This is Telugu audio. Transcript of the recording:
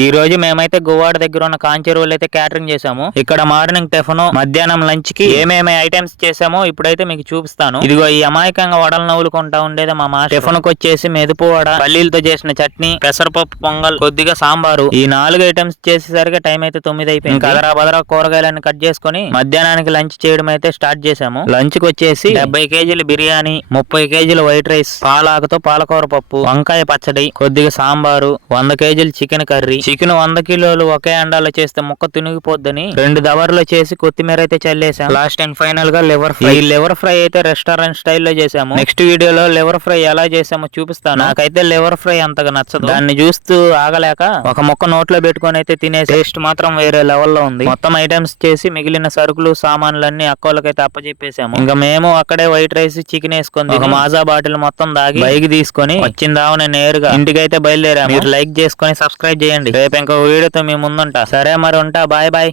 ఈ రోజు మేమైతే గువ్వాడ దగ్గర ఉన్న కాంచెరువులు అయితే క్యాటరింగ్ చేసాము. ఇక్కడ మార్నింగ్ టిఫిన్, మధ్యాహ్నం లంచ్ కి ఏమేమి ఐటమ్స్ చేసామో ఇప్పుడైతే మీకు చూపిస్తాను. ఇదిగో ఈ అమాయకంగా వడలు నవ్వులుకుంటా ఉండేది మా మాస్టర్. టిఫిన్ కి వచ్చేసి మెదుపు వడ, పల్లీలతో చేసిన చట్నీ, పెసరపప్పు పొంగల్, కొద్దిగా సాంబారు. ఈ 4 ఐటమ్స్ చేసేసరికి టైం అయితే 9 అయిపోయింది. ఇంకా అదరా బదరా కూరగాయలన్నీ కట్ చేసుకుని మధ్యాహ్నానికి లంచ్ చేయడం అయితే స్టార్ట్ చేసాము. లంచ్ కి వచ్చేసి 70 కేజీల బిర్యానీ, 30 కేజీల వైట్ రైస్, పాలాకుతో పాలకూర పప్పు, వంకాయ పచ్చడి, కొద్దిగా సాంబారు, 100 కేజీలు చికెన్ కర్రీ. చికెన్ 100 కిలోలు ఒకే అండాలో చేస్తే ముక్క తునిగిపోద్దని 2 దవర్లో చేసి కొత్తిమీర అయితే చల్లేసాం. లాస్ట్ అండ్ ఫైనల్ గా లివర్ ఫ్రై. ఈ లివర్ ఫ్రై అయితే రెస్టారెంట్ స్టైల్లో చేసాము. నెక్స్ట్ వీడియోలో లివర్ ఫ్రై ఎలా చేసామో చూపిస్తాను. నాకైతే లివర్ ఫ్రై అంతగా నచ్చదు. దాన్ని చూస్తూ ఆగలేక ఒక ముక్క నోట్లో పెట్టుకొని అయితే తినే టేస్ట్ మాత్రం వేరే లెవెల్లో ఉంది. మొత్తం ఐటమ్స్ చేసి మిగిలిన సరుకులు సామాన్లన్నీ అక్కోలకైతే అప్పచెప్పేసాము. ఇంకా మేము అక్కడే వైట్ రైస్, చికెన్ వేసుకుంది ఒక మాజా బాటిల్ మొత్తం దాగి బైక్ తీసుకొని వచ్చిందావునే నేరుగా ఇంటికైతే బయలుదేరాము. మీరు లైక్ చేసుకొని సబ్స్క్రైబ్ చేయండి. రేపు ఇంకో వీడియోతో మీ ముందుంటా. సరే మరి ఉంటా. Bye bye.